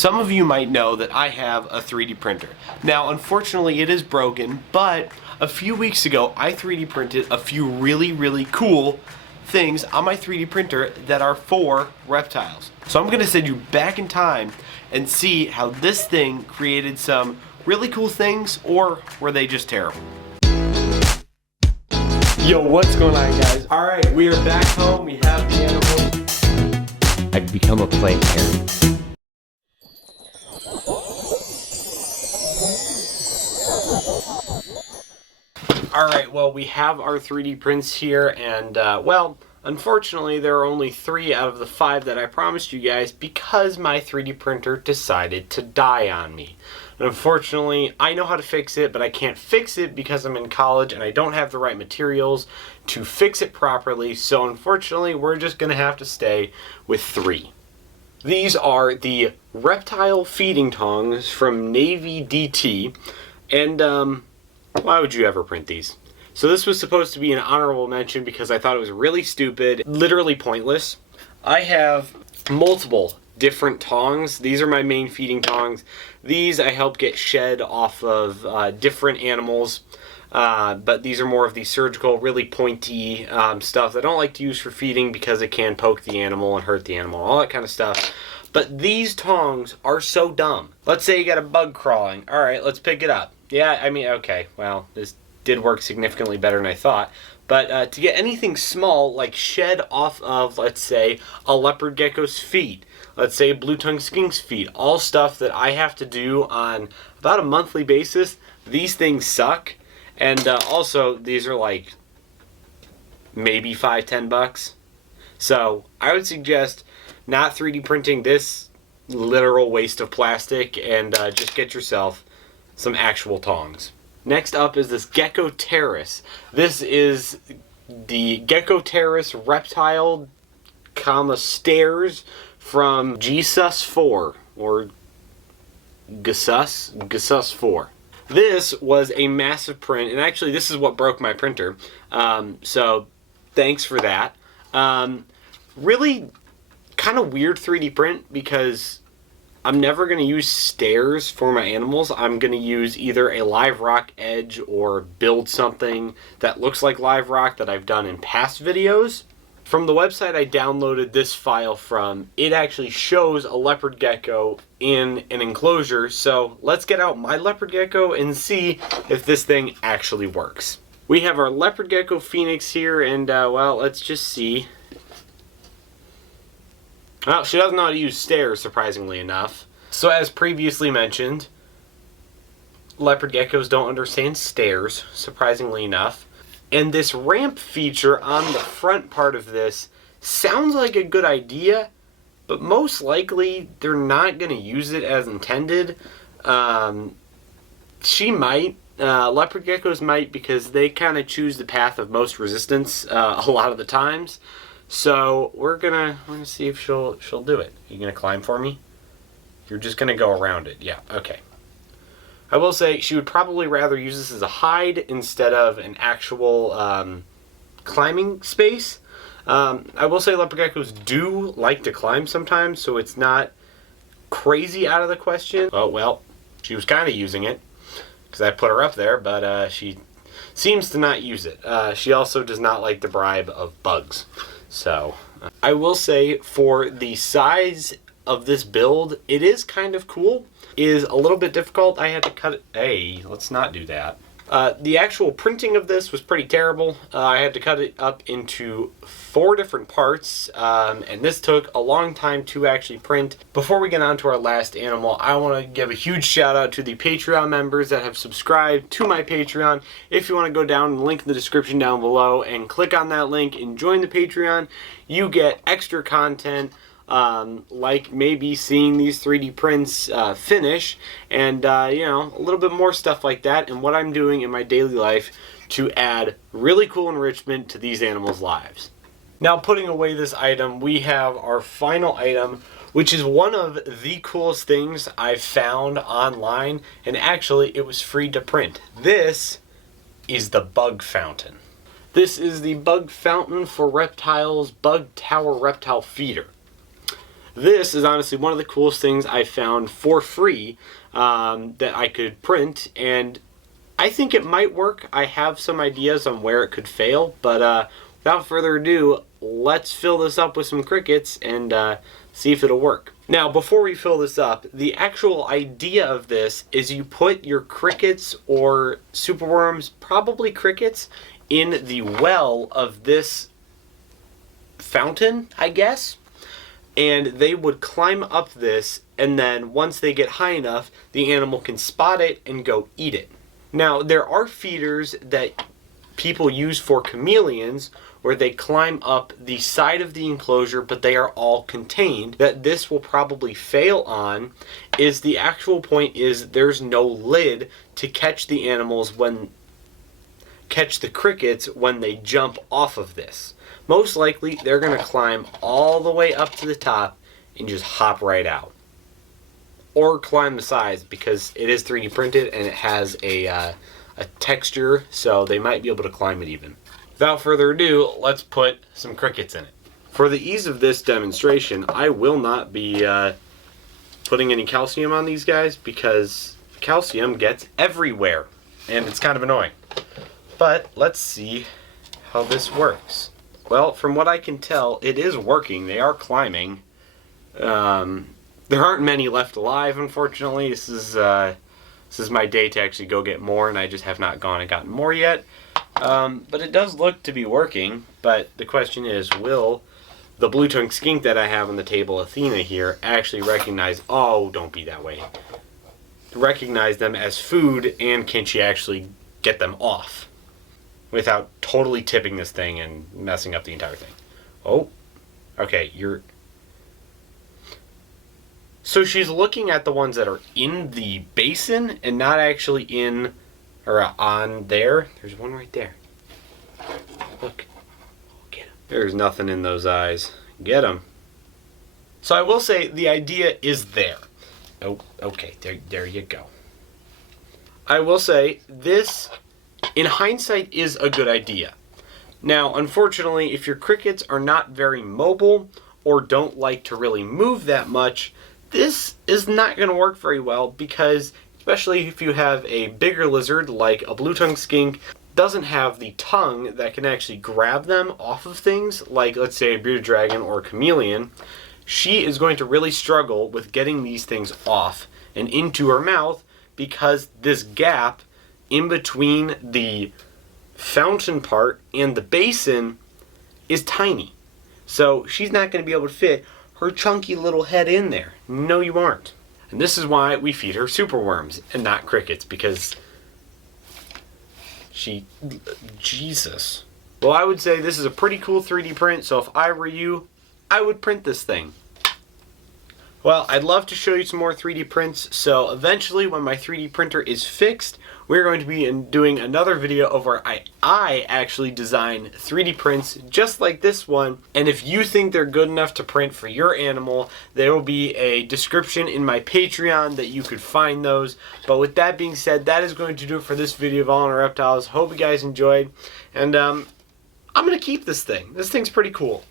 Some of you might know that I have a 3D printer. Now, unfortunately, it is broken, but a few weeks ago, I 3D printed a few really cool things on my 3D printer that are for reptiles. So I'm gonna send you back in time and see how this thing created some really cool things, or were they just terrible? Yo, what's going on, guys? Alright, we are back home, we have the animals. I've become a planetarian. Alright, well, we have our 3D prints here, and, well, unfortunately, there are only 3 out of the 5 that I promised you guys because my 3D printer decided to die on me. And unfortunately, I know how to fix it, but I can't fix it because I'm in college and I don't have the right materials to fix it properly, so unfortunately, we're just going to have to stay with 3. These are the reptile feeding tongs from Navy DT, and, why would you ever print these? So this was supposed to be an honorable mention because I thought it was really stupid, literally pointless. I have multiple different tongs. These are my main feeding tongs. These I help get shed off of different animals, but these are more of the surgical, really pointy stuff that I don't like to use for feeding because it can poke the animal and hurt the animal, all that kind of stuff. But these tongs are so dumb. Let's say you got a bug crawling. All right, let's pick it up. Yeah, I mean, okay, well, this did work significantly better than I thought. But to get anything small, like shed off of, let's say, a leopard gecko's feet, let's say a blue-tongued skink's feet, all stuff that I have to do on about a monthly basis, these things suck. And also, these are like maybe $5–10 bucks. So I would suggest not 3D printing this literal waste of plastic and just get yourself some actual tongs. Next up is this Gecko terrace. This is the Gecko terrace reptile, stairs from GSUS 4 or GSUS 4. This was a massive print, and actually this is what broke my printer. So thanks for that. Really kind of weird 3D print because I'm never going to use stairs for my animals. I'm going to use either a live rock edge or build something that looks like live rock that I've done in past videos. From the website I downloaded this file from, it actually shows a leopard gecko in an enclosure. So let's get out my leopard gecko and see if this thing actually works. We have our leopard gecko Phoenix here, and well, let's just see. Well, she doesn't know how to use stairs, surprisingly enough. So as previously mentioned, leopard geckos don't understand stairs, surprisingly enough. And this ramp feature on the front part of this sounds like a good idea, but most likely they're not going to use it as intended. She might. Leopard geckos might, because they kind of choose the path of most resistance a lot of the times. So we're gonna see if she'll do it. You gonna climb for me? You're just gonna go around it. Yeah, okay. I will say she would probably rather use this as a hide instead of an actual climbing space. I will say leopard geckos do like to climb sometimes, so it's not crazy out of the question. Oh well, she was kind of using it because I put her up there, but she seems to not use it. She also does not like the bribe of bugs. So, I will say for the size of this build, it is kind of cool. It is a little bit difficult. I had to cut it. Hey, let's not do that. The actual printing of this was pretty terrible. I had to cut it up into 4 different parts, and this took a long time to actually print. Before we get on to our last animal, I want to give a huge shout out to the Patreon members that have subscribed to my Patreon. If you want to go down and link in the description down below and click on that link and join the Patreon, you get extra content, like maybe seeing these 3D prints finish, and you know, a little bit more stuff like that, and what I'm doing in my daily life to add really cool enrichment to these animals' lives. Now, putting away this item, we have our final item, which is one of the coolest things I've found online, and actually it was free to print. This is the bug fountain. This is the bug fountain for Reptiles Bug Tower Reptile Feeder. This is honestly one of the coolest things I found for free that I could print, and I think it might work. I have some ideas on where it could fail, but without further ado, let's fill this up with some crickets and see if it'll work. Now, before we fill this up, the actual idea of this is you put your crickets or superworms, probably crickets, in the well of this fountain, I guess, and they would climb up this, and then once they get high enough, the animal can spot it and go eat it. Now, there are feeders that people use for chameleons where they climb up the side of the enclosure, but they are all contained. That this will probably fail on is the actual point is there's no lid to catch the animals catch the crickets when they jump off of this. Most likely they're going to climb all the way up to the top and just hop right out. Or climb the sides, because it is 3D printed and it has a texture, so they might be able to climb it even. Without further ado, let's put some crickets in it. For the ease of this demonstration, I will not be putting any calcium on these guys because calcium gets everywhere and it's kind of annoying. But let's see how this works. Well, from what I can tell, it is working. They are climbing. There aren't many left alive, unfortunately. This is my day to actually go get more, and I just have not gone and gotten more yet. But it does look to be working. But the question is, will the blue-tongued skink that I have on the table, Athena here, actually recognize, oh, don't be that way, recognize them as food, and can she actually get them off without totally tipping this thing and messing up the entire thing? Oh, okay, so she's looking at the ones that are in the basin and not actually in or on there. There's one right there. Look. Get him. There's nothing in those eyes. Get him. So I will say the idea is there. Oh, okay. There you go. I will say this, in hindsight, is a good idea. Now, unfortunately, if your crickets are not very mobile or don't like to really move that much, this is not going to work very well because, especially if you have a bigger lizard like a blue-tongued skink, doesn't have the tongue that can actually grab them off of things, like let's say a bearded dragon or a chameleon, she is going to really struggle with getting these things off and into her mouth because this gap in between the fountain part and the basin is tiny. So she's not going to be able to fit her chunky little head in there. No, you aren't. And this is why we feed her superworms and not crickets, because Jesus. Well, I would say this is a pretty cool 3D print, so if I were you, I would print this thing. Well, I'd love to show you some more 3D prints, so eventually when my 3D printer is fixed, we're going to be doing another video of where I actually design 3D prints just like this one, and if you think they're good enough to print for your animal, there will be a description in my Patreon that you could find those. But with that being said, that is going to do it for this video of All in Our Reptiles. Hope you guys enjoyed, and I'm going to keep this thing. This thing's pretty cool.